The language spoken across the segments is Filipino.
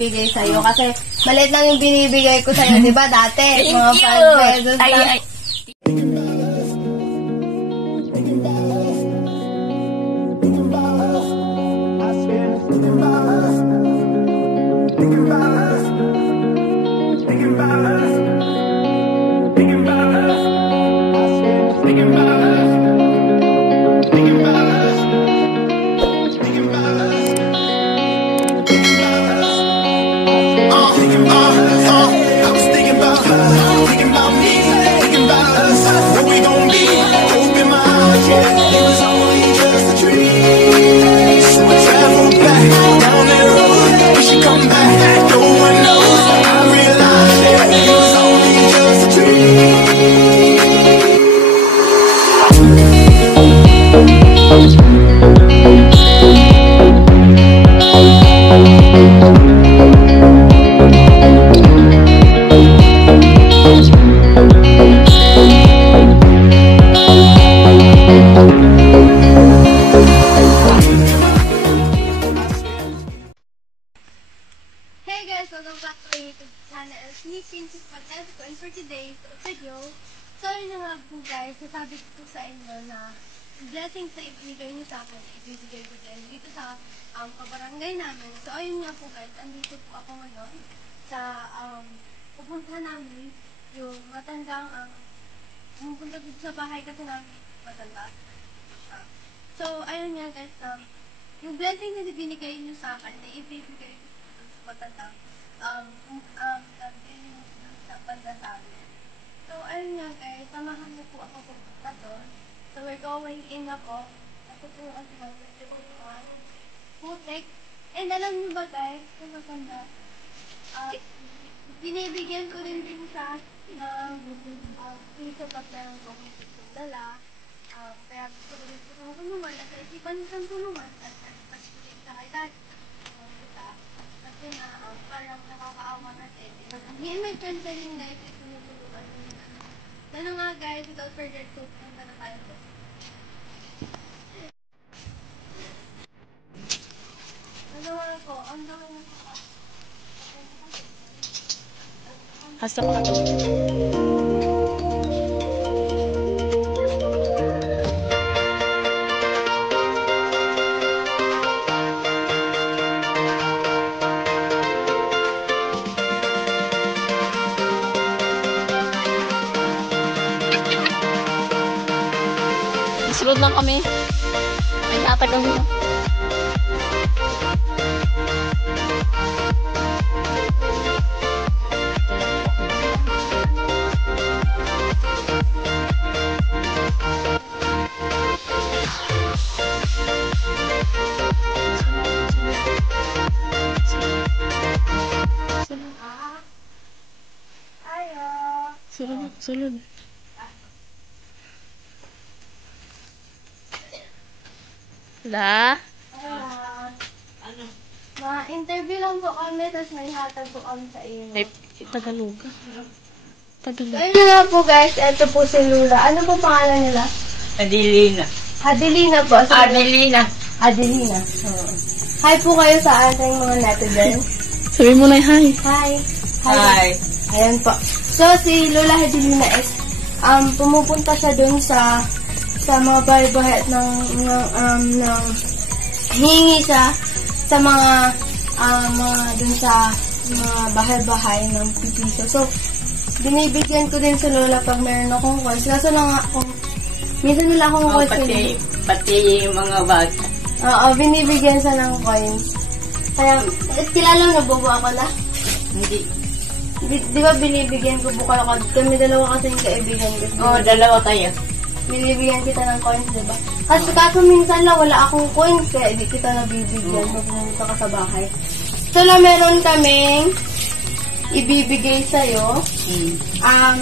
bigay sa'yo. Kasi maliit lang yung binibigay ko sa'yo, di ba dati? Mga 5 pesos lang. And for today's video, sorry na nga po guys, nasabi ko sa inyo na blessings na ibigay niyo sa akin, ibibigay ko din dito sa kabarangay namin. So ayun nga po guys, andito po ako ngayon sa pupunta namin yung matandang pupunta dito sa bahay kasi namin matanda. So ayun nga guys, yung blessing na binigay niyo sa akin, na ibibigay ko sa matandang banda sa amin. So, ayun nga guys, samahan niyo po ako pupunta doon. So, we're going in ako. Ako po ang putik. And alam niyo ba guys, kung maganda, binibigyan ko rin din sa piso pag meron kong dala. Kaya gusto ko rin po tulungan at isipan isang tulungan at pasulit sa kay dad. Kasi parang nakakaawa natin. Me and my friends are yung guys, ay tumutulungan. Lalo nga guys, without further ado, punta na tayo doon. Ano nga ako, ang dami na ako. Hasta pa ka. Sunod lang kami. May tatagal mo. Sunod. La? Ano? Ma-interview lang po kami, tapos may hatag po kami sa iyo. Ay, Tagalog. So, ayun na po guys, ito po si Lula. Ano po pangalan nila? Adelina. Adelina po. So, Adelina. Adelina. Hi po kayo sa ating mga netizens. Sabi mo na hi. Hi. Hi. Ayan po. So, si Lola Adelina is, pumupunta siya dun sa mga bahay-bahay at ng hingi siya sa mga dun sa mga bahay-bahay ng piso. So, binibigyan ko din sa Lola pag meron akong coins. Kaso lang ako, minsan nila akong coins. Pati yung mga bata. Oo, binibigyan siya ng coins. Kaya, kilala na bobo ako na? Hindi. Di ba binibigyan ko bukal ako? Kami dalawa kasi yung kaibigan ko. Oo, dalawa tayo. Binibigyan kita ng coins, diba? Kaso minsan lang wala akong coins, kaya hindi kita nabibigyan pag pumunta ka sa bahay. So, na meron kaming ibibigay sa'yo.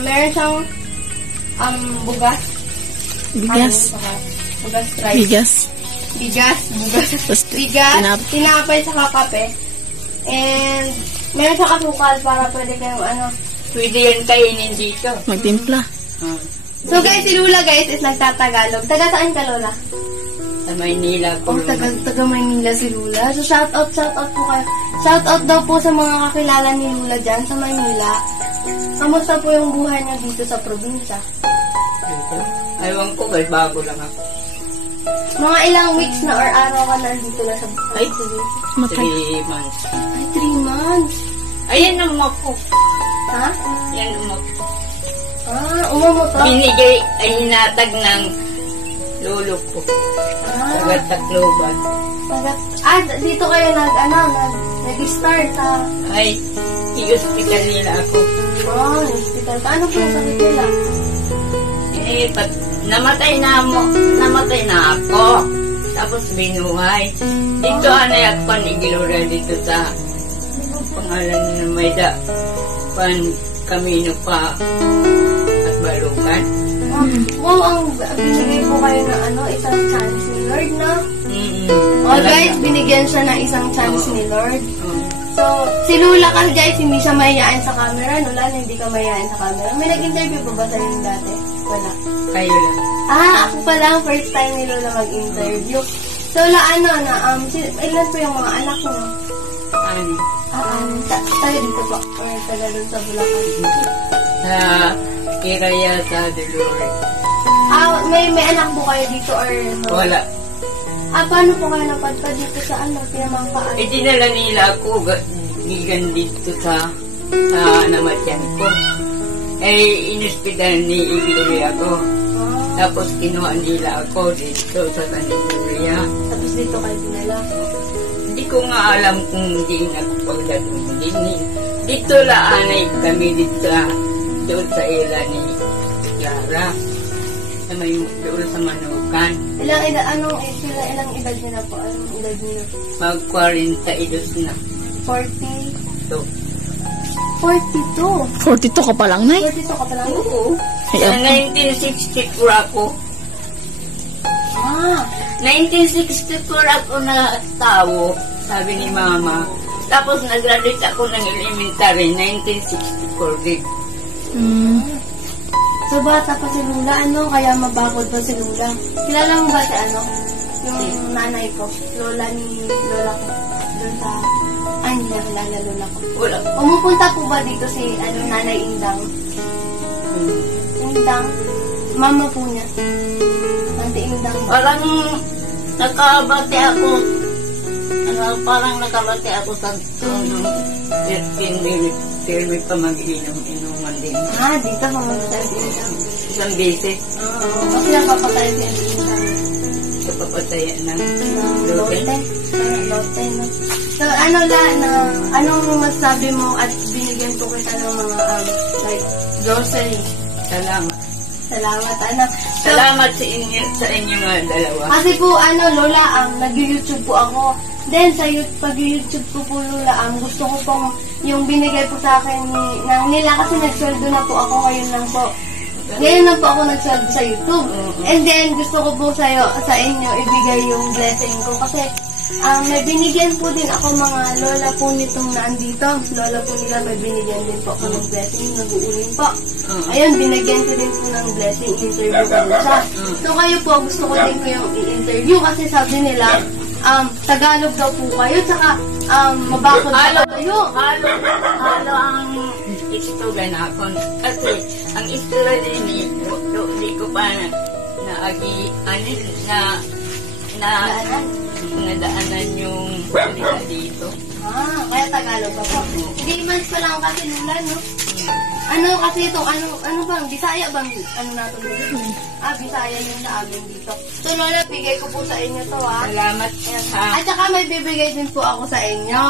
Meron siyang bugas. Bigas. Bugas rice. Bigas. Bigas, tinapay sa kape. And, meron siyang asukal para pwede kayong Pwede yan kainin dito. Magtimpla. So guys, si Lula guys is nagtatagalog. Taga saan ka, Lola? Sa Maynila ko. Oh, taga Maynila si Lula. So, shout out po kayo. Shout out daw po sa mga kakilala ni Lula dyan sa Maynila. Kamusta po yung buhay niya dito sa probinsya? Aywan ko, bago lang ako. Mga ilang weeks na or araw ka na dito na sa Ay, Matay. 3 months. Ay, 3 months. Ayan ang mako. Ha? Yan ang mako. Umamot to? Binigay ay hinatag ng lolo ko. Taga Tacloban. Dito kayo nag-start sa... Ay, i-hospital nila ako. Hospital. Ano po yung sakit nila? Namatay na ako. Tapos binuhay. Dito anay ako panigilura dito sa pangalan ng Mayda. Kamino pa at Balukan. Wow, ang binigay po kayo na isang chance ni Lord, no? Guys, binigyan siya ng isang chance ni Lord. So, si Lula ka guys, hindi siya mahihain sa camera. Lula, hindi ka mahihain sa camera. May nag-interview pa ba sa inyo dati? Wala. Kayo lang. Ako pala ang first time ni Lula mag-interview. So, ilan po yung mga anak niyo? Ano? Taga dito po. Or taga doon sa Bulacan. Sa Kiraya sa Dolores. May anak po kayo dito or... Wala. Paano po kayo napadpad dito sa pinamangkaan? Dinala nila ako gigan dito sa namatyan ko. Inospital ni Igloria ko. Tapos kinuha nila ako dito sa Taniguria. Tapos dito kayo dinala? Hindi ko nga alam kung hindi nagpagdating din. Dito laanay kami dito doon sa ila ni Clara. Na may doon sa Manukan. Ilang edad niyo na po? Anong edad niyo? Mag-42 na. 40? So, 42? 42 ka pa lang, Nay? 42 ka pa lang? oo. Sa 1964 ako. 1964 ako na tao, sabi ni Mama. Tapos nag-graduate ako ng elementary, 1964 din. So, bata pa si Lula, kaya mabakod pa si Lula. Kilala mo ba si yung nanay ko, lola ko, doon sa, hindi na kilala lola ko. Wala. Pumupunta po ba dito si, nanay Indang? Indang, mama po niya. Ante Indang ba? Parang nakabati ako, sa 13 minutes. Pero may pa mag-inom-inuman din. Dito pa mag-start si Indang. Isang beses. Kasi napapatay si Indang. Kapapatayan ng Lote. Lote, no? So, anong masabi mo at binigyan po kita ng mga, grocery? Salamat. Salamat, anak. So, Salamat sa inyo mga dalawa. kasi po, Lola, nag-YouTube po ako. Then, pag-YouTube ko po, Lola, gusto ko pong yung binigay po sa akin nila kasi nagsweldo na po ako ngayon lang po. Ngayon lang po ako nagsweldo sa YouTube. And then, gusto ko po sa inyo ibigay yung blessing ko kasi may binigyan po din ako mga lola po nitong naandito. Lola po nila may binigyan din po ako ng blessing. Nag-uuling po. Ayun, binigyan ko din po ng blessing. Interview ko siya. So kayo po, gusto ko din ko yung i-interview kasi sabi nila, Tagalog daw po kayo, tsaka mabakod daw kayo. Halo ang istorya na ako. Kasi ang istorya din hindi ko pa nadaanan yung salita dito. Kaya Tagalog ba po? 3 months pa lang kasi nila, no? Kasi itong, ano bang, Bisaya bang, natin dito? Bisaya yung sa amin dito. So, Lola, bigay ko po sa inyo to, Salamat. At saka may bibigay din po ako sa inyo.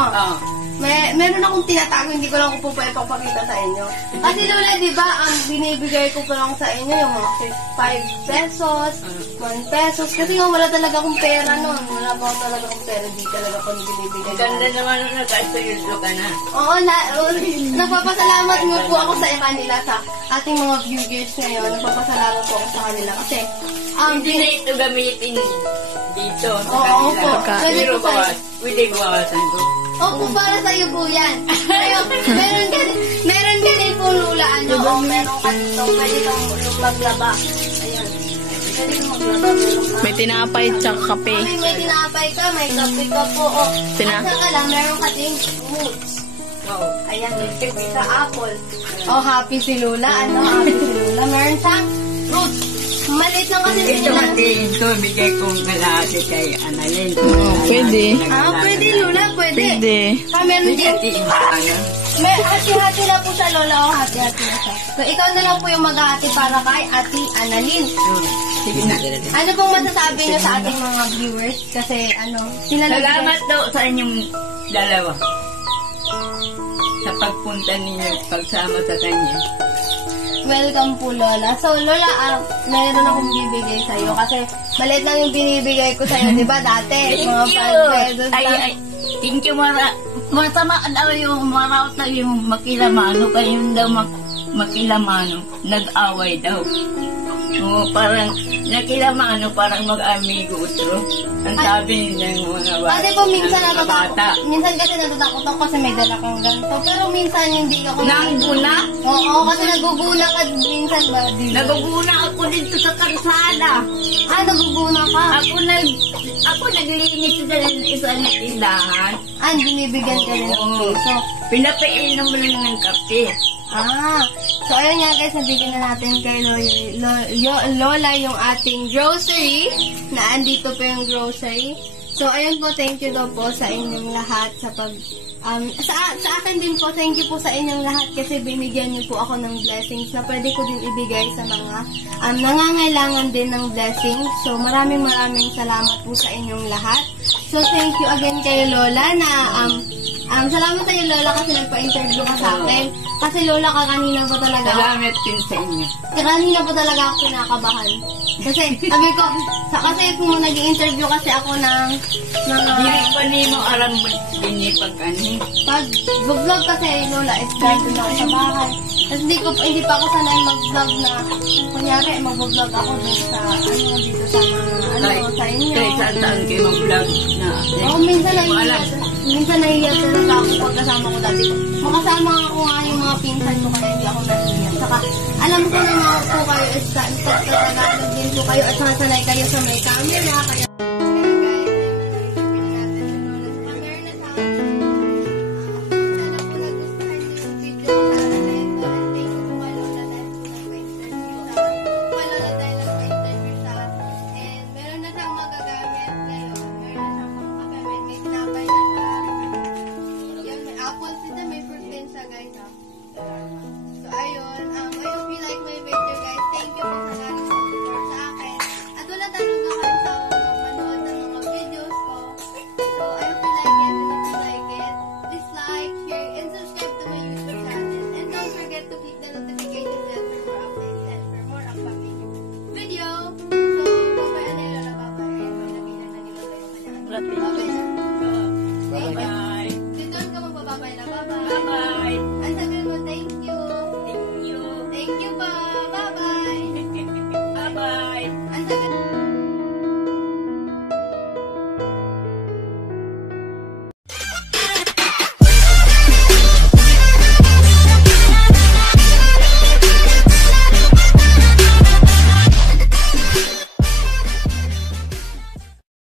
Meron akong tinatago, hindi ko lang po pwede papakita sa inyo. Kasi Lola, di ba, binibigay ko pa lang sa inyo yung mga 5 pesos, 1 pesos. Kasi nga wala talaga akong pera nun. Wala pa talaga akong pera, di talaga ako binibigay. Ganda naman nung nag-ayulo ka na. Oo, nagpapasalamat mo po ako sa kanila, sa ating mga viewers ngayon. Nagpapasalamat po ako sa kanila kasi hindi na ito gamitin dito sa Oo kanila. po. Pero pwede bawasan ko. Opo, para sa'yo po yan. Meron ka din po Lula, meron ka dito, pwede kang maglaba. Ayan. Pwede ka maglaba, meron ka. May tinapay tsaka kape. May tinapay ka, may kape ka po. O, Tina- at saka lang, meron ka ding fruits. Wow. Ayan, may kape ka apple. Oh, happy si Lola. Ano, happy si Lola. Meron siyang fruits. Malit lang kasi Ito sila. kasi ito, bigay kong kalahati kay Annalyn. Pwede. Pwede Lola, pwede. Pwede. Meron din. Pwede. Ano? May hati-hati na po siya, Lola. O, hati-hati na siya. So, ikaw na lang po yung maghahati para kay Ate Annalyn. Sige na. Ano pong masasabi niyo sa ating mga viewers? Kasi, sila na Salamat daw sa inyong dalawa. Sa pagpunta ninyo, pagsama sa kanya. welcome po, Lola. So, Lola, mayroon akong bibigay sa'yo kasi maliit lang yung binibigay ko sa'yo, di ba, dati? Mga 5 pesos lang. Thank you, masama daw yung maraw na yung makilamano, kayong daw makilamano, nag-away daw. Oo, parang nakilamano, parang mag-amigo utro. Ang sabi ng mga Ate po, minsan ng mga natatakot. bata. Minsan kasi natatakot ako kasi may dala kang ganito. Pero minsan hindi ako... Nang guna, Oo, kasi naguguna ka minsan ba? Di ba? naguguna ako dito sa karsada. Naguguna ka. Ako naglinis sa isang tindahan. Binibigyan ka rin ng Oo. peso. Pinapainom mo lang ng kape. So ayun nga guys, nabigyan na natin kay Lola yung ating grocery, na andito po yung grocery. So ayun po, thank you daw po sa inyong lahat sa pag... sa akin din po, thank you po sa inyong lahat kasi binigyan niyo po ako ng blessings na pwede ko din ibigay sa mga nangangailangan din ng blessings. So maraming salamat po sa inyong lahat. So thank you again kay Lola na salamat sa iyo, Lola, kasi nagpa-interview ka sa akin. Kasi Lola, kanina pa talaga. Salamat din sa inyo. Kanina pa talaga ako kinakabahan. Kasi sabi ko, kasi kung nag-interview kasi ako ng mga... Hindi pa niyo mo alam mo dinipag ano. Pag vlog kasi, Lola, it's done na ako sa bahay. Tapos hindi pa ako sanay mag-vlog na, kunyari, mag-vlog ako dito sa, dito sa mga, sa inyo. Kahit saan kayo mag-vlog na. Minsan nahihiya talaga ako pagkasama ko dati. Makasama ako nga yung mga pinsan ko kaya hindi ako nahihiya. Saka, alam ko na mga po kayo is Tagalog din po kayo at sanay kayo sa may camera. Kaya Bye-bye. Dito ka magbababay na. Bye-bye. Bye-bye.